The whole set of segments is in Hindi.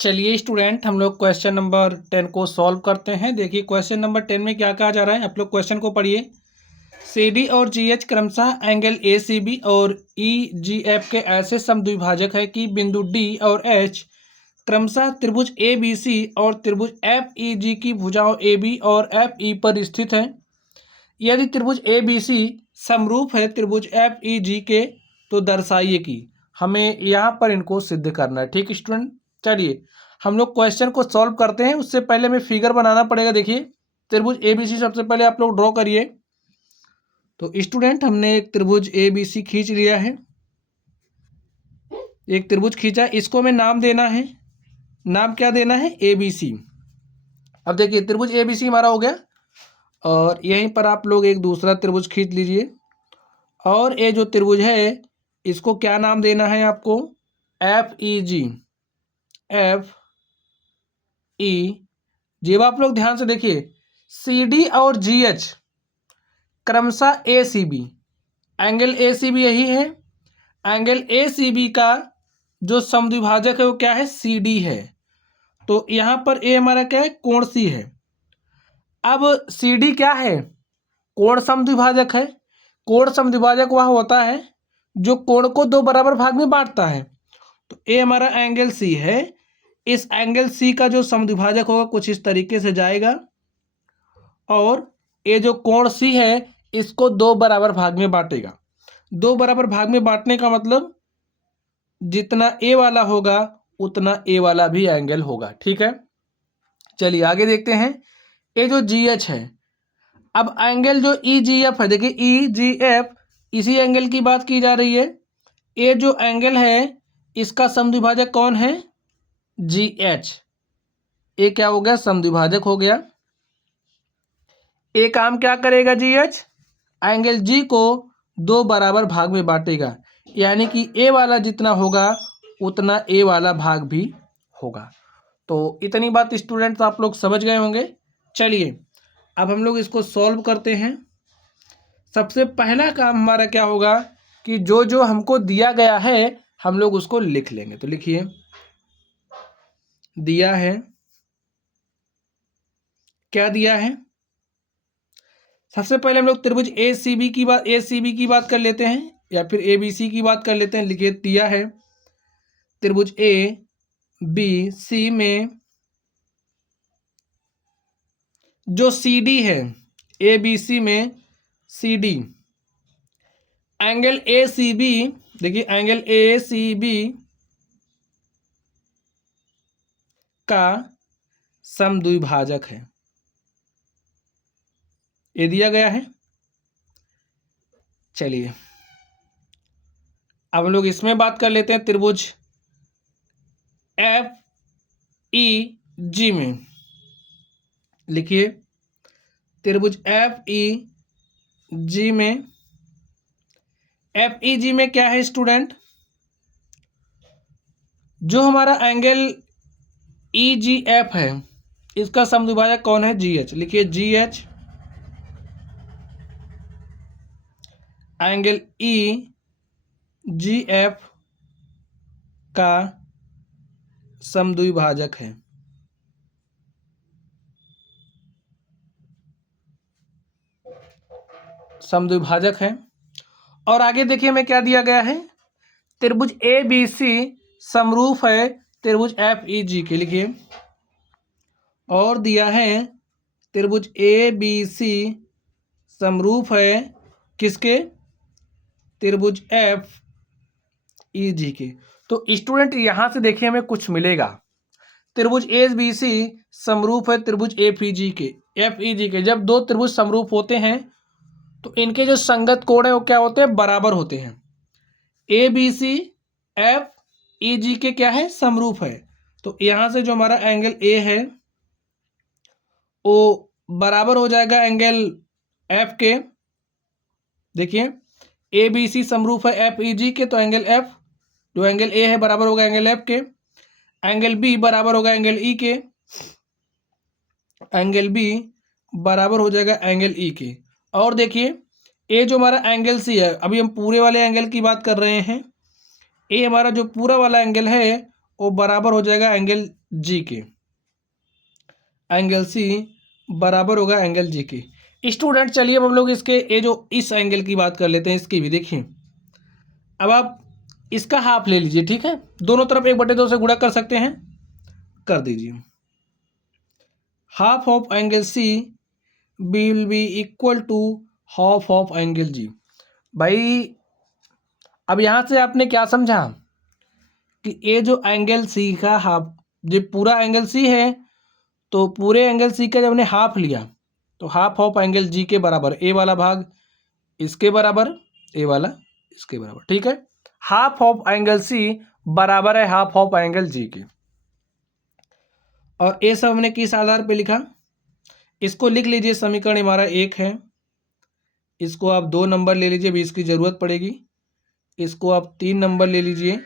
चलिए स्टूडेंट, हम लोग क्वेश्चन नंबर 10 को सॉल्व करते हैं। देखिए क्वेश्चन नंबर 10 में क्या कहा जा रहा है, आप लोग क्वेश्चन को पढ़िए। सी डी और जी एच क्रमशः एंगल ए सी बी और ई जी एफ के ऐसे समद्विभाजक है कि बिंदु डी और एच क्रमशः त्रिभुज ए बी सी और त्रिभुज एफ ई जी की भुजाओं ए बी और एफ ई पर स्थित है। यदि त्रिभुज ए बी सी समरूप है त्रिभुज एफ ई जी के तो दर्शाइए कि। हमें यहाँ पर इनको सिद्ध करना है। ठीक स्टूडेंट, चलिए हम लोग क्वेश्चन को सॉल्व करते हैं। उससे पहले हमें फिगर बनाना पड़ेगा। देखिए त्रिभुज ए बी सी सबसे पहले आप लोग ड्रॉ करिए। तो स्टूडेंट हमने एक त्रिभुज ए बी सी खींच लिया है। एक त्रिभुज खींचा, इसको हमें नाम देना है। नाम क्या देना है? A B C. अब देखिए त्रिभुज ए बी सी हमारा हो गया, और यहीं पर आप लोग एक दूसरा त्रिभुज खींच लीजिए। और ये जो त्रिभुज है इसको क्या नाम देना है आपको? एफ ई जी। एफ ई जी। अब आप लोग ध्यान से देखिए, सी डी और जी एच क्रमशः A C B, angle A C B यही है। एंगल ए सी बी का जो समद्विभाजक है वो क्या है? सी डी है। तो यहाँ पर ए हमारा क्या है? कोण सी है। अब सी डी क्या है? कोण समद्विभाजक है। कोण समद्विभाजक वह होता है जो कोण को दो बराबर भाग में बांटता है। तो ए हमारा एंगल सी है। इस एंगल सी का जो समद्विभाजक होगा कुछ इस तरीके से जाएगा, और ये जो कोण सी है इसको दो बराबर भाग में बांटेगा। दो बराबर भाग में बांटने का मतलब जितना ए वाला होगा उतना ए वाला भी एंगल होगा। ठीक है, चलिए आगे देखते हैं। ये जो जी एच है, अब एंगल जो ई जी एफ है, देखिए ई जी एफ इसी एंगल की बात की जा रही है। ये जो एंगल है इसका समद्विभाजक कौन है? जी एच। ये क्या हो गया? समद्विभाजक हो गया। ये काम क्या करेगा? जी एच एंगल जी को दो बराबर भाग में बांटेगा, यानी कि ए वाला जितना होगा उतना ए वाला भाग भी होगा। तो इतनी बात स्टूडेंट्स आप लोग समझ गए होंगे। चलिए अब हम लोग इसको सॉल्व करते हैं। सबसे पहला काम हमारा क्या होगा कि जो जो हमको दिया गया है हम लोग उसको लिख लेंगे। तो लिखिए, दिया है, क्या दिया है? सबसे पहले हम लोग त्रिभुज ए सी बी की बात कर लेते हैं, या फिर ए बी सी की बात कर लेते हैं। लिखिए, दिया है त्रिभुज ए बी सी में जो सी डी है, ए बी सी में C D, angle A C B, देखिए एंगल ए सी बी का समद्विभाजक है। ये दिया गया है। चलिए अब हम लोग इसमें बात कर लेते हैं त्रिभुज एफ ई जी में। लिखिए, त्रिभुज एफ ई जी में, एफ ई जी में क्या है स्टूडेंट? जो हमारा एंगल ई जी एफ है इसका समद्विभाजक कौन है? जी एच। लिखिए, जी एच एंगल ई जी एफ का समद्विभाजक है। समद्विभाजक है। और आगे देखिए हमें क्या दिया गया है? त्रिभुज ए बी सी समरूप है त्रिभुज एफ ई जी के। लिखिए, और दिया है त्रिभुज ए बी सी समरूप है किसके? त्रिभुज एफ ई जी के। तो स्टूडेंट यहां से देखिए हमें कुछ मिलेगा। त्रिभुज ए बी सी समरूप है त्रिभुज एफ ई जी के, एफ ई जी के। जब दो त्रिभुज समरूप होते हैं तो इनके जो संगत कोण है वो क्या होते हैं? बराबर होते हैं। ए बी सी एफ ई जी के क्या है? समरूप है। तो यहां से जो हमारा एंगल ए है वो बराबर हो जाएगा एंगल एफ के। देखिए, ए बी सी समरूप है एफ ई जी के, तो एंगल एफ, जो एंगल ए है बराबर होगा एंगल एफ के। एंगल बी बराबर होगा एंगल ई के। एंगल बी बराबर हो जाएगा एंगल ई के। और देखिए ए जो हमारा एंगल सी है, अभी हम पूरे वाले एंगल की बात कर रहे हैं। ए हमारा जो पूरा वाला एंगल है वो बराबर हो जाएगा एंगल जी के, एंगल सी बराबर होगा एंगल जी के। स्टूडेंट चलिए अब हम लोग इसके ये जो इस एंगल की बात कर लेते हैं, इसकी भी देखिए। अब आप इसका हाफ ले लीजिए, ठीक है, दोनों तरफ 1/2 से गुणा कर सकते हैं, कर दीजिए। Half of angle C will be equal to half of angle G. भाई अब यहाँ से आपने क्या समझा कि ये जो एंगल सी का हाफ, जो पूरा एंगल सी है, तो पूरे एंगल सी का जब हमने हाफ लिया तो हाफ ऑफ एंगल जी के बराबर, ए वाला भाग इसके बराबर, ए वाला इसके बराबर, ठीक है। हाफ ऑफ एंगल सी बराबर है हाफ ऑफ एंगल जी के। और ये सब हमने किस आधार पे लिखा, इसको लिख लीजिए, समीकरण हमारा 1 है, इसको आप 2 नंबर ले लीजिए, भी इसकी जरूरत पड़ेगी, इसको आप 3 नंबर ले लीजिए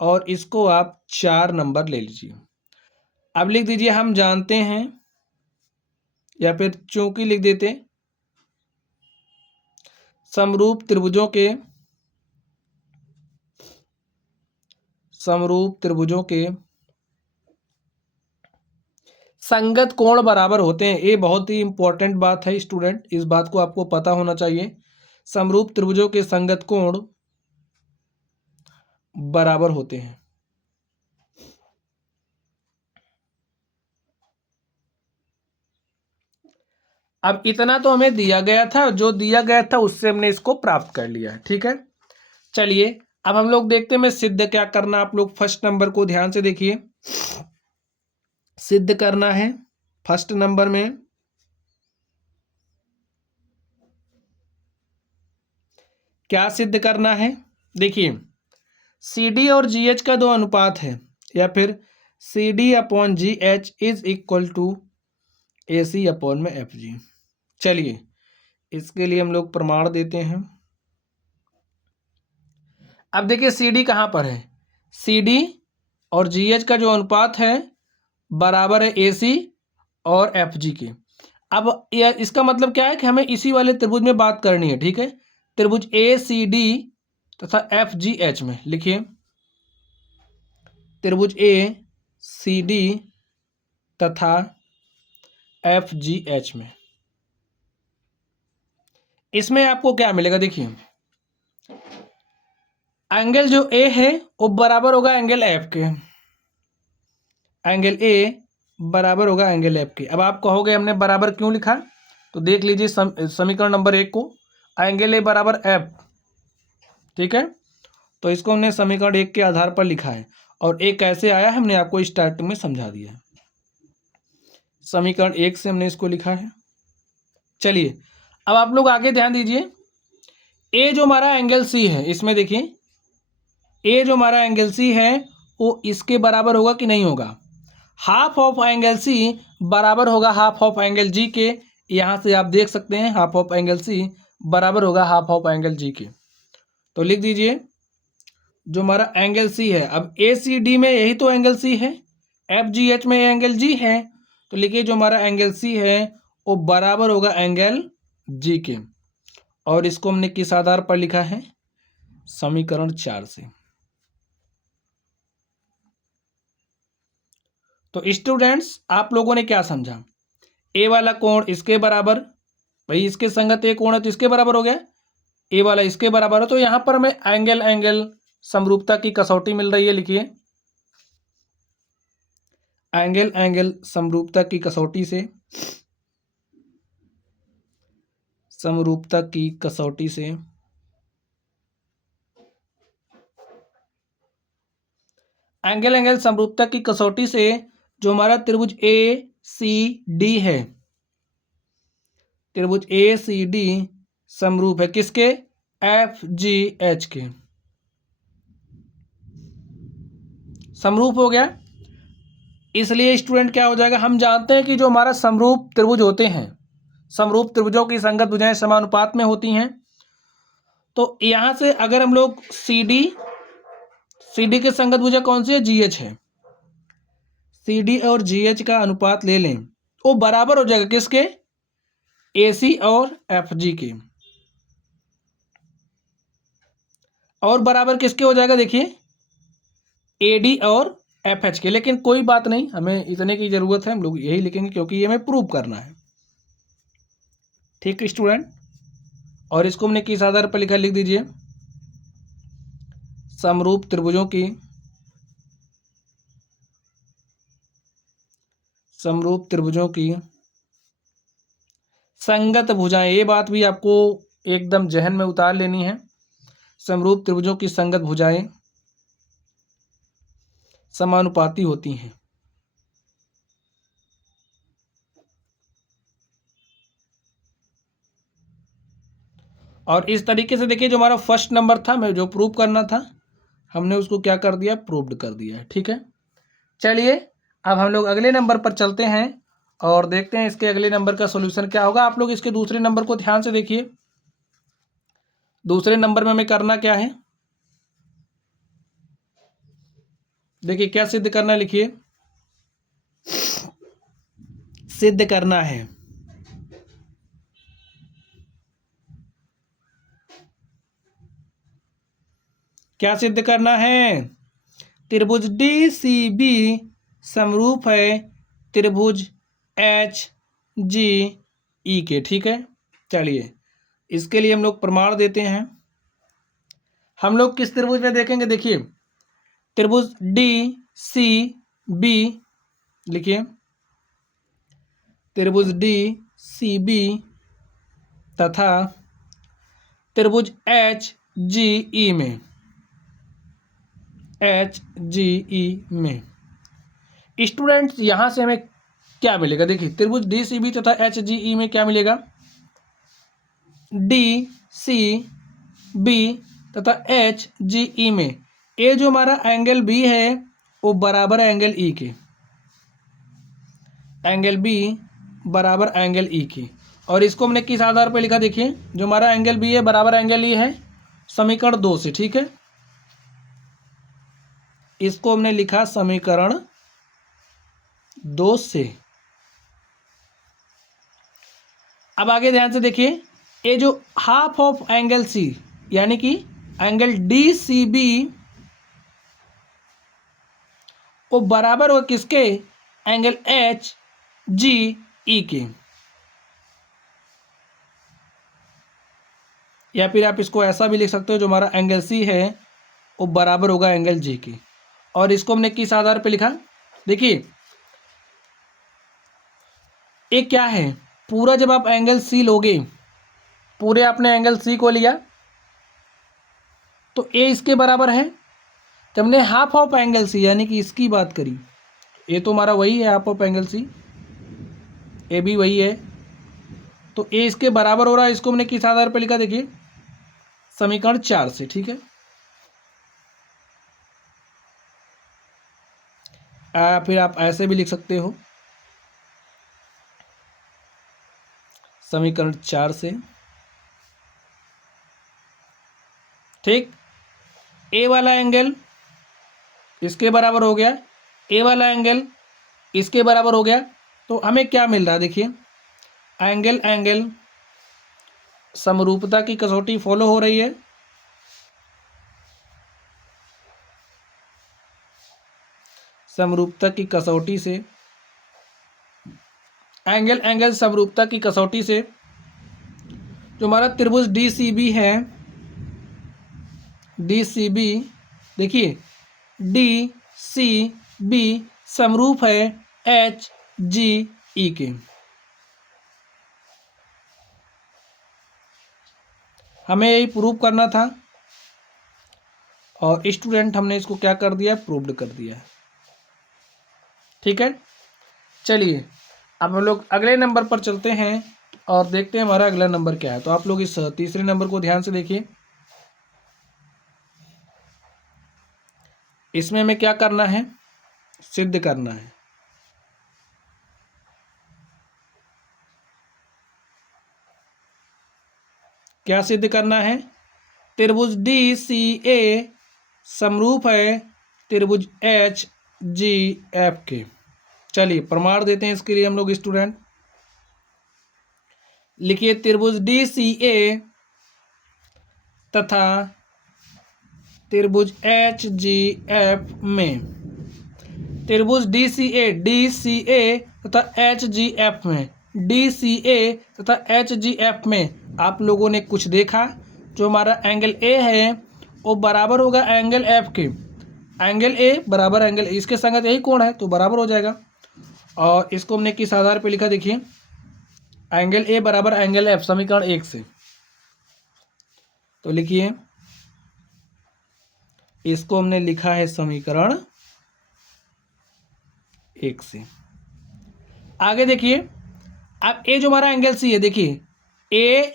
और इसको आप 4 नंबर ले लीजिए। अब लिख दीजिए हम जानते हैं, या फिर चूंकि लिख देते, समरूप त्रिभुजों के संगत कोण बराबर होते हैं। ये बहुत ही इंपॉर्टेंट बात है स्टूडेंट, इस बात को आपको पता होना चाहिए। समरूप त्रिभुजों के संगत कोण बराबर होते हैं। अब इतना तो हमें दिया गया था, जो दिया गया था उससे हमने इसको प्राप्त कर लिया है, ठीक है। चलिए अब हम लोग देखते हैं मैं सिद्ध क्या करना, आप लोग फर्स्ट नंबर को ध्यान से देखिए। सिद्ध करना है फर्स्ट नंबर में, क्या सिद्ध करना है, देखिए सी डी और जी एच का 2 अनुपात है, या फिर C D upon G H is equal to A C upon में एफ जी। चलिए इसके लिए हम लोग प्रमाण देते हैं। अब देखिए सी डी कहाँ पर है, सी डी और जी एच का जो अनुपात है बराबर है ए सी और एफ जी के। अब यह इसका मतलब क्या है कि हमें इसी वाले त्रिभुज में बात करनी है, ठीक है। त्रिभुज ए सी डी तथा एफ जी एच में लिखिए, त्रिभुज ए सी डी तथा एफ जी एच में, इसमें आपको क्या मिलेगा, देखिए एंगल जो ए है वो बराबर होगा एंगल एफ के, एंगल ए बराबर होगा एंगल एफ के। अब आप कहोगे हमने बराबर क्यों लिखा, तो देख लीजिए समीकरण नंबर 1 को, एंगल ए बराबर एफ, ठीक है, तो इसको हमने समीकरण 1 के आधार पर लिखा है, और एक कैसे आया है हमने आपको स्टार्टिंग में समझा दिया है। समीकरण 1 से हमने इसको लिखा है। चलिए अब आप लोग आगे ध्यान दीजिए, ए जो हमारा एंगल सी है, इसमें देखिए ए जो हमारा एंगल सी है वो इसके बराबर होगा कि नहीं होगा, हाफ ऑफ एंगल सी बराबर होगा हाफ ऑफ एंगल जी के। यहाँ से आप देख सकते हैं हाफ ऑफ एंगल सी बराबर होगा हाफ ऑफ एंगल जी के। तो लिख दीजिए जो हमारा एंगल सी है, अब ए सी डी में यही तो एंगल सी है, एफ जी एच में एंगल जी है, तो लिखिए जो हमारा एंगल सी है वो बराबर होगा एंगल जी के। और इसको हमने किस आधार पर लिखा है, समीकरण 4 से। तो स्टूडेंट्स आप लोगों ने क्या समझा, ए वाला कोण इसके बराबर, भाई इसके संगत ए कोण है तो इसके बराबर हो गया, ए वाला इसके बराबर है, तो यहां पर हमें एंगल एंगल समरूपता की कसौटी मिल रही है। लिखिए एंगल एंगल समरूपता की कसौटी से, समरूपता की कसौटी से एंगल एंगल समरूपता की कसौटी से जो हमारा त्रिभुज ए सी डी है, त्रिभुज ए सी डी समरूप है किसके, एफ जी एच के, समरूप हो गया। इसलिए स्टूडेंट क्या हो जाएगा, हम जानते हैं कि जो हमारा समरूप त्रिभुज होते हैं, समरूप त्रिभुजों की संगत भुजाएं समानुपात में होती हैं। तो यहां से अगर हम लोग सी डी के संगत भुजा कौन सी है, जी एच है, सी डी और जी एच का अनुपात ले लें वो बराबर हो जाएगा किसके, ए सी और एफ जी के। और बराबर किसके हो जाएगा, देखिए ए डी और एफ एच के, लेकिन कोई बात नहीं, हमें इतने की ज़रूरत है, हम लोग यही लिखेंगे क्योंकि ये हमें प्रूव करना है। ठीक है स्टूडेंट, और इसको हमने किस आधार पर लिखा, लिख दीजिए समरूप त्रिभुजों की संगत भुजाएं, ये बात भी आपको एकदम जहन में उतार लेनी है। समरूप त्रिभुजों की संगत भुजाएं समानुपाती होती हैं। और इस तरीके से देखिए, जो हमारा फर्स्ट नंबर था, मैं जो प्रूव करना था, हमने उसको क्या कर दिया, प्रूव्ड कर दिया है। ठीक है, चलिए अब हम लोग अगले नंबर पर चलते हैं और देखते हैं इसके अगले नंबर का सॉल्यूशन क्या होगा। आप लोग इसके दूसरे नंबर को ध्यान से देखिए। दूसरे नंबर में हमें करना क्या है, देखिए क्या सिद्ध करना, लिखिए सिद्ध करना है क्या सिद्ध करना है, त्रिभुज डी सी बी समरूप है त्रिभुज एच जी ई के। ठीक है, चलिए इसके लिए हम लोग प्रमाण देते हैं। हम लोग किस त्रिभुज में देखेंगे, देखिए त्रिभुज डी सी बी, लिखिए त्रिभुज डी सी बी तथा त्रिभुज एच जी ई में, एच जी ई में। स्टूडेंट्स यहाँ से हमें क्या मिलेगा, देखिए त्रिभुज डी सी बी तथा एच जी ई में क्या मिलेगा, डी सी बी तथा एच जी ई में ए जो हमारा एंगल बी है वो बराबर है एंगल ई के, एंगल बी बराबर एंगल ई की। और इसको हमने किस आधार पर लिखा, देखिए जो हमारा एंगल बी है बराबर एंगल ई है समीकरण 2 से। ठीक है, इसको हमने लिखा समीकरण 2 से। अब आगे ध्यान से देखिए, ये जो हाफ ऑफ एंगल सी यानी कि एंगल डी सी बी वो बराबर हो किसके, एंगल एच जी ई के, या फिर आप इसको ऐसा भी लिख सकते हो, जो हमारा एंगल सी है वो बराबर होगा एंगल जी के। और इसको हमने किस आधार पे लिखा, देखिए ये क्या है, पूरा जब आप एंगल सी लोगे, पूरे आपने एंगल सी को लिया तो ए इसके बराबर है। जब हमने हाफ ऑफ एंगल सी यानी कि इसकी बात करी, ए तो हमारा वही है हाफ ऑफ एंगल सी, ए भी वही है, तो ए इसके बराबर हो रहा है। इसको हमने किस आधार पर लिखा, देखिए समीकरण 4 से। ठीक है, फिर आप ऐसे भी लिख सकते हो समीकरण 4 से। ठीक, ए वाला एंगल इसके बराबर हो गया, ए वाला एंगल इसके बराबर हो गया, तो हमें क्या मिल रहा है, देखिए एंगल एंगल समरूपता की कसौटी फॉलो हो रही है। समरूपता की कसौटी से, एंगल एंगल समरूपता की कसौटी से जो हमारा त्रिभुज डी सी बी है, डी सी बी, देखिए डी सी बी समरूप है एच जी ई के। हमें यही प्रूव करना था और स्टूडेंट हमने इसको क्या कर दिया, प्रूव्ड कर दिया। ठीक है, चलिए अब हम लोग अगले नंबर पर चलते हैं और देखते हैं हमारा अगला नंबर क्या है। तो आप लोग इस तीसरे नंबर को ध्यान से देखिए। इसमें हमें क्या करना है, सिद्ध करना है। क्या सिद्ध करना है, त्रिभुज डी सी ए समरूप है त्रिभुज एच जी एफ के। चलिए प्रमाण देते हैं इसके लिए हम लोग स्टूडेंट। लिखिए त्रिभुज डी सी ए तथा त्रिभुज एच जी एफ में त्रिभुज DCA तथा HGF में, DCA तथा HGF में आप लोगों ने कुछ देखा, जो हमारा एंगल A है वो बराबर होगा एंगल F के, एंगल A बराबर एंगल, इसके संगत यही कोण है तो बराबर हो जाएगा। और इसको हमने किस आधार पे लिखा, देखिए एंगल A बराबर एंगल F समीकरण 1 से। तो लिखिए इसको हमने लिखा है समीकरण 1 से। आगे देखिए, अब A जो हमारा एंगल C है, देखिए ACD,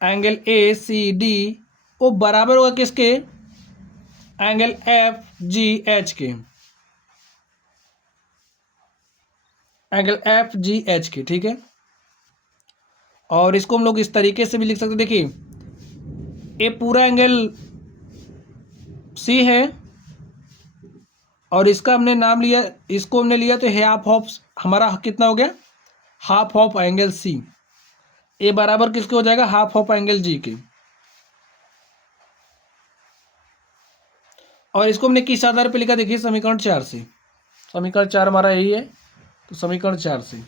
एंगल ACD वो बराबर होगा किसके, एंगल FGH के, एंगल FGH के, ठीक है। और इसको हम लोग इस तरीके से भी लिख सकते हैं, देखिए ये पूरा एंगल C है और इसका हमने नाम लिया, इसको हमने लिया तो हाफ ऑफ, हमारा कितना हो गया, हाफ ऑफ एंगल C। ए बराबर किसके हो जाएगा, हाफ ऑफ एंगल G के। और इसको हमने किस आधार पे लिखा, देखिए समीकरण 4 से। समीकरण 4 हमारा यही है, तो समीकरण 4 से।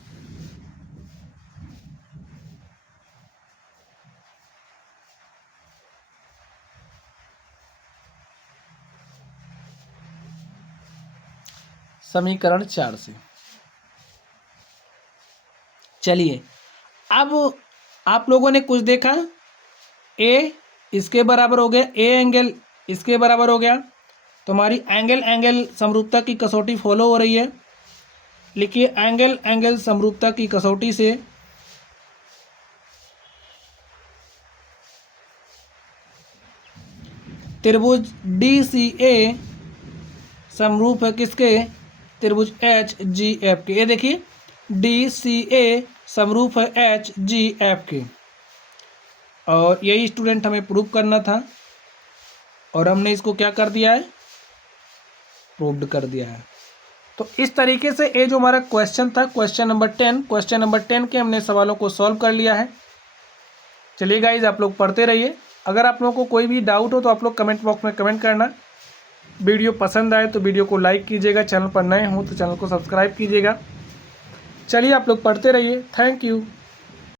समीकरण 4 से। चलिए अब आप लोगों ने कुछ देखा, ए इसके बराबर हो गया, ए एंगल इसके बराबर हो गया, तो हमारी एंगल एंगल समरूपता की कसौटी फॉलो हो रही है। लिखिए एंगल एंगल समरूपता की कसौटी से त्रिभुज DCA समरूप है किसके, त्रिभुज HGF के। ये देखिए DCA समरूप है HGF के, और यही स्टूडेंट हमें प्रूव करना था और हमने इसको क्या कर दिया है, प्रूव्ड कर दिया है। तो इस तरीके से ये जो हमारा क्वेश्चन था, क्वेश्चन नंबर 10 के हमने सवालों को सॉल्व कर लिया है। चलिए गाइज आप लोग पढ़ते रहिए। अगर आप लोगों को कोई भी डाउट हो तो आप लोग कमेंट बॉक्स में कमेंट करना। वीडियो पसंद आए तो वीडियो को लाइक कीजिएगा, चैनल पर नए हो तो चैनल को सब्सक्राइब कीजिएगा। चलिए आप लोग पढ़ते रहिए। Thank you.